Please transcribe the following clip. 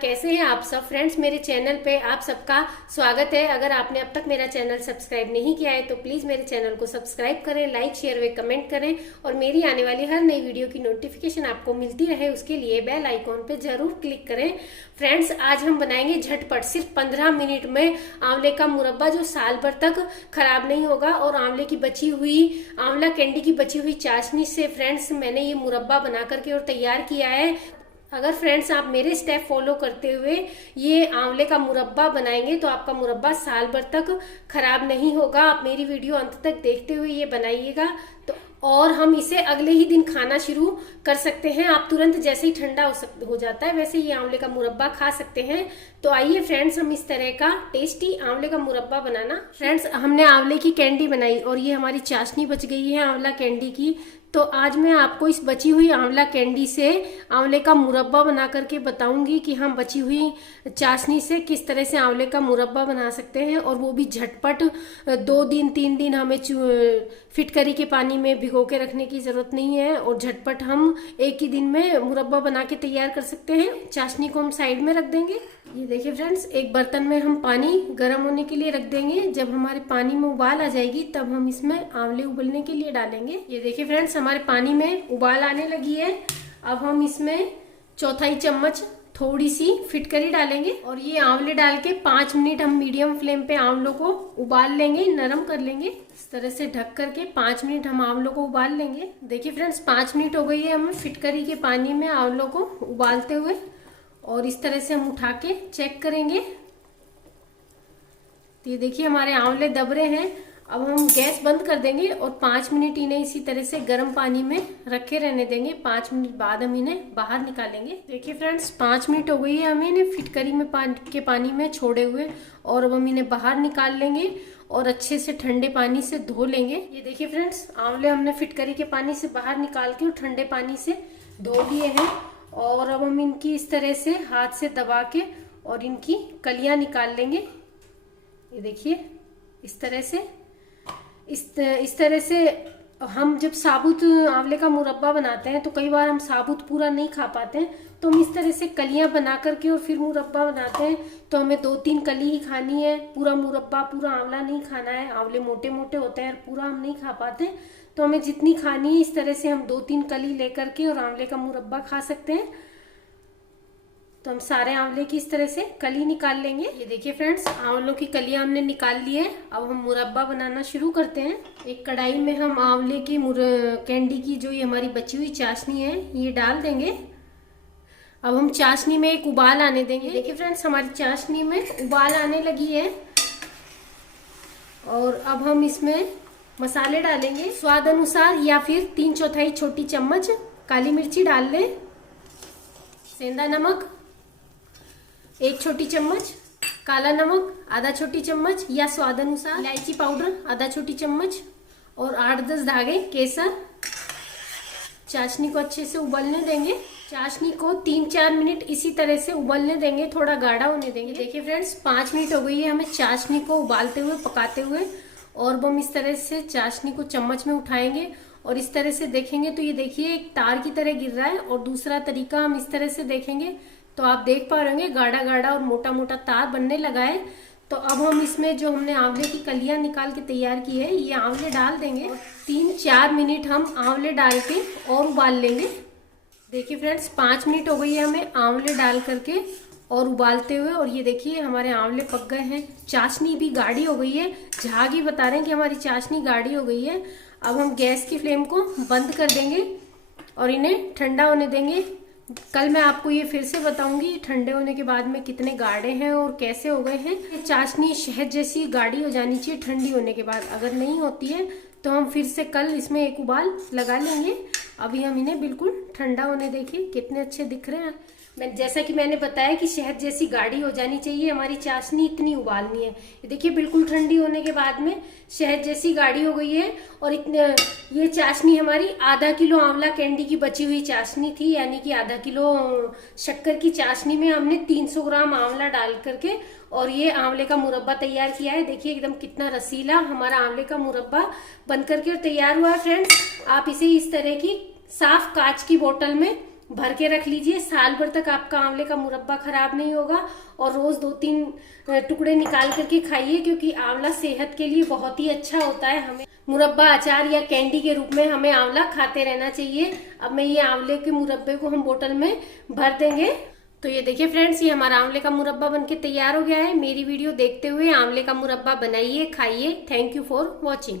कैसे हैं आप सब फ्रेंड्स। मेरे चैनल पे आप सबका स्वागत है। अगर आपने अब तक मेरा चैनल सब्सक्राइब नहीं किया है तो प्लीज मेरे चैनल को सब्सक्राइब करें, लाइक शेयर व कमेंट करें और मेरी आने वाली हर नई वीडियो की नोटिफिकेशन आपको मिलती रहे उसके लिए बेल आइकॉन पे जरूर क्लिक करें। फ्रेंड्स, आज हम बनाएंगे झटपट सिर्फ 15 मिनट में आंवले का मुरब्बा जो साल भर तक खराब नहीं होगा। और आंवले की बची हुई आंवला कैंडी की बची हुई चाशनी से फ्रेंड्स मैंने ये मुरब्बा बना करके और तैयार किया है। अगर फ्रेंड्स आप मेरे स्टेप फॉलो करते हुए ये आंवले का मुरब्बा बनाएंगे तो आपका मुरब्बा साल भर तक खराब नहीं होगा। आप मेरी वीडियो अंत तक देखते हुए ये बनाइएगा तो और हम इसे अगले ही दिन खाना शुरू कर सकते हैं। आप तुरंत जैसे ही ठंडा हो जाता है वैसे ये आंवले का मुरब्बा खा सकते हैं। तो आइए फ्रेंड्स, हम इस तरह का टेस्टी आंवले का मुरब्बा बनाना। फ्रेंड्स, हमने आंवले की कैंडी बनाई और ये हमारी चाशनी बच गई है आंवला कैंडी की। तो आज मैं आपको इस बची हुई आंवला कैंडी से आंवले का मुरब्बा बना करके बताऊंगी कि हम बची हुई चाशनी से किस तरह से आंवले का मुरब्बा बना सकते हैं और वो भी झटपट। 2 दिन 3 दिन हमें फिटकरी के पानी में भिगो के रखने की जरूरत नहीं है और झटपट हम एक ही दिन में मुरब्बा बना के तैयार कर सकते हैं। चाशनी को हम साइड में रख देंगे। ये देखिए फ्रेंड्स, एक बर्तन में हम पानी गर्म होने के लिए रख देंगे। जब हमारे पानी में उबाल आ जाएगी तब हम इसमें आंवले उबलने के लिए डालेंगे। ये देखिए फ्रेंड्स, हमारे पानी में उबाल आने लगी है। अब हम इसमें 1/4 चम्मच थोड़ी सी फिटकरी डालेंगे और ये आंवले डाल के 5 मिनट हम मीडियम फ्लेम पे आंवलों को उबाल लेंगे, नरम कर लेंगे। इस तरह से ढक करके 5 मिनट हम आंवलों को उबाल लेंगे। देखिए फ्रेंड्स, 5 मिनट हो गई है हमें फिटकरी के पानी में आंवलों को उबालते हुए और इस तरह से हम उठा के चेक करेंगे। तो ये देखिए हमारे आंवले दब रहे हैं। अब हम गैस बंद कर देंगे और 5 मिनट इन्हें इसी तरह से गर्म पानी में रखे रहने देंगे। 5 मिनट बाद हम इन्हें बाहर निकालेंगे। देखिए फ्रेंड्स, 5 मिनट हो गई है हमें इन्हें फिटकरी में पानी में छोड़े हुए और अब हम इन्हें बाहर निकाल लेंगे और अच्छे से ठंडे पानी से धो लेंगे। ये देखिए फ्रेंड्स, आंवले हमने फिटकरी के पानी से बाहर निकाल के और ठंडे पानी से धो लिए हैं और अब हम इनकी इस तरह से हाथ से दबा के और इनकी कलियां निकाल लेंगे। ये देखिए इस तरह से इस तरह से हम जब साबुत आंवले का मुरब्बा बनाते हैं तो कई बार हम साबुत पूरा नहीं खा पाते हैं, तो हम इस तरह से कलियां बना करके और फिर मुरब्बा बनाते हैं। तो हमें 2-3 कली ही खानी है, पूरा मुरब्बा पूरा आंवला नहीं खाना है। आंवले मोटे मोटे होते हैं, पूरा हम नहीं खा पाते, तो हमें जितनी खानी है इस तरह से हम 2-3 कली लेकर के और आंवले का मुरब्बा खा सकते हैं। तो हम सारे आंवले की इस तरह से कली निकाल लेंगे। ये देखिए फ्रेंड्स, आंवलों की कलियां हमने निकाल ली है। अब हम मुरब्बा बनाना शुरू करते हैं। एक कढ़ाई में हम आंवले की कैंडी की जो ये हमारी बची हुई चाशनी है ये डाल देंगे। अब हम चाशनी में एक उबाल आने देंगे। देखिए फ्रेंड्स, हमारी चाशनी में उबाल आने लगी है और अब हम इसमें मसाले डालेंगे स्वाद अनुसार या फिर 3/4 छोटी चम्मच काली मिर्ची डाल लें। सेंधा नमक 1 छोटी चम्मच, काला नमक आधा छोटी चम्मच या स्वाद अनुसार, इलायची पाउडर आधा छोटी चम्मच और 8-10 धागे केसर। चाशनी को अच्छे से उबलने देंगे। चाशनी को 3-4 मिनट इसी तरह से उबलने देंगे, थोड़ा गाढ़ा होने देंगे। देखिए फ्रेंड्स, 5 मिनट हो गई है हमें चाशनी को उबालते हुए पकाते हुए और हम इस तरह से चाशनी को चम्मच में उठाएंगे और इस तरह से देखेंगे तो ये देखिए एक तार की तरह गिर रहा है। और दूसरा तरीका हम इस तरह से देखेंगे तो आप देख पा रहे होंगे गाढ़ा गाढ़ा और मोटा मोटा तार बनने लगा है। तो अब हम इसमें जो हमने आंवले की कलियां निकाल के तैयार की है ये आंवले डाल देंगे। 3-4 मिनट हम आंवले डाल के और उबाल लेंगे। देखिए फ्रेंड्स, 5 मिनट हो गई है हमें आंवले डाल करके और उबालते हुए और ये देखिए हमारे आंवले पक गए हैं। चाशनी भी गाढ़ी हो गई है, झाग ही बता रहे हैं कि हमारी चाशनी गाढ़ी हो गई है। अब हम गैस की फ्लेम को बंद कर देंगे और इन्हें ठंडा होने देंगे। कल मैं आपको ये फिर से बताऊंगी ठंडे होने के बाद में कितने गाढ़े हैं और कैसे हो गए हैं। चाशनी शहद जैसी गाढ़ी हो जानी चाहिए ठंडी होने के बाद। अगर नहीं होती है तो हम फिर से कल इसमें एक उबाल लगा लेंगे। अभी हम इन्हें बिल्कुल ठंडा होने देखिए कितने अच्छे दिख रहे हैं। जैसा कि मैंने बताया कि शहद जैसी गाढ़ी हो जानी चाहिए हमारी चाशनी, इतनी उबालनी है। ये देखिए बिल्कुल ठंडी होने के बाद में शहद जैसी गाढ़ी हो गई है। और इतने ये चाशनी हमारी आधा किलो आंवला कैंडी की बची हुई चाशनी थी, यानी कि आधा किलो शक्कर की चाशनी में हमने 300 ग्राम आंवला डाल करके और ये आंवले का मुरब्बा तैयार किया है। देखिए एकदम कितना रसीला हमारा आंवले का मुरब्बा बन करके तैयार हुआ है। फ्रेंड्स, आप इसे इस तरह की साफ कांच की बोतल में भर के रख लीजिए, साल भर तक आपका आंवले का मुरब्बा खराब नहीं होगा। और रोज 2-3 टुकड़े निकाल करके खाइए, क्योंकि आंवला सेहत के लिए बहुत ही अच्छा होता है। हमें मुरब्बा, अचार या कैंडी के रूप में हमें आंवला खाते रहना चाहिए। अब मैं ये आंवले के मुरब्बे को हम बोतल में भर देंगे। तो ये देखिए फ्रेंड्स, ये हमारा आंवले का मुरब्बा बनके तैयार हो गया है। मेरी वीडियो देखते हुए आंवले का मुरब्बा बनाइए, खाइए। Thank you for watching.